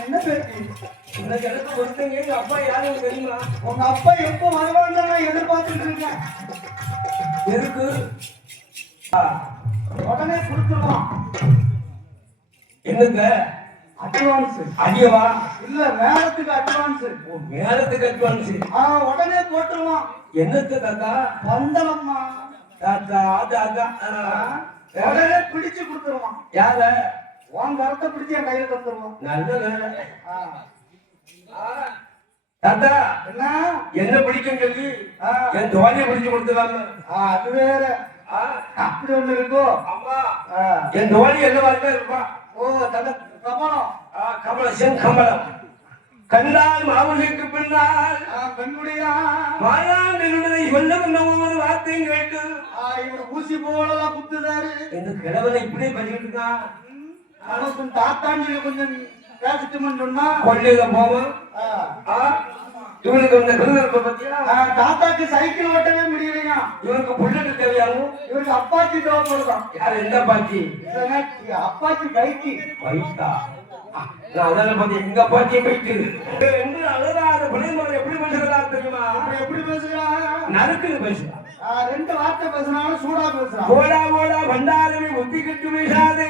என்ன பேச்சு? இந்த கிழக்கு பொறுத்தங்க எங்க அப்பா யாரும் தெரியுமா? உங்க அப்பா எப்போ வருவான்னு நான் எதிர்பார்த்துட்டு இருக்கேன். எதுக்கு? உடனே கொடுத்துருவான். என்னங்க அட்வான்ஸ் அதிகமா? இல்ல மேலத்துக்கு அட்வான்ஸ். மேலத்துக்கு அட்வான்ஸ்? உடனே போட்டுருவான். என்னத்து தாத்தா? பந்தலம்மா தாத்தா தாத்தா உடனே பிடிச்சு கொடுத்துருவான். யார? உன் கரத்தை பிடிச்சு என் கையில தந்துருவான். நல்ல வேலை. தாத்தா என்ன என்ன பிடிக்கும் சொல்லி என் தோழியை பிடிச்சு கொடுத்துருவாங்க. அது வேற. அப்படி ஒண்ணு இருக்கோ? அம்மா என் தோழி என்ன மாதிரி இருப்பா? ஓ தட கமலம். கமலம் செங்கமலம். கண்டால் மாவுளுக்கு பின்னால் பெண்குடியா மாயாண்டனை சொல்ல வந்த ஒவ்வொரு வார்த்தையும் கேட்டு இவர் ஊசி போலலாம் குத்துதாரு. இந்த கிழவனை இப்படியே பண்ணிட்டு இருக்கான். அவனுக்கு தாத்தான்னு கொஞ்சம் பேசிட்டுமன்னு சொன்னா கொள்ளையில போவோம். இவனுக்கு இந்த கிருதத்தை பத்தியா? தாத்தாக்கு சைக்கிள் ஓட்டவே முடியலையா? இவனுக்கு புல்லட்டு தேவையாகும். இவருக்கு அப்பாச்சி தேவைப்படுதான். யார் எந்த பாச்சி? Apache bike. பைக்கா? நான் அதெல்லாம் பார்த்து எங்க அப்பாச்சியை பைக்கு என்று அழகாத பிள்ளைங்களை எப்படி பேசுகிறா தெரியுமா? எப்படி பேசுறா? நறுக்குன்னு பேசுறான். ரெண்டு வார்த்தை பேசினாலும் சூடா பேசுறான். போடா போடா பண்டாரமே புத்தி கட்டு பேசாதே.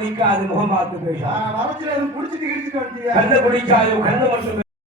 நிக்காது முகம் பார்த்து பேசா. வரத்துல குடிச்சிட்டு கிடிச்சிட்டு வந்து கண்ணை குடிக்காது கண்ணை மட்டும்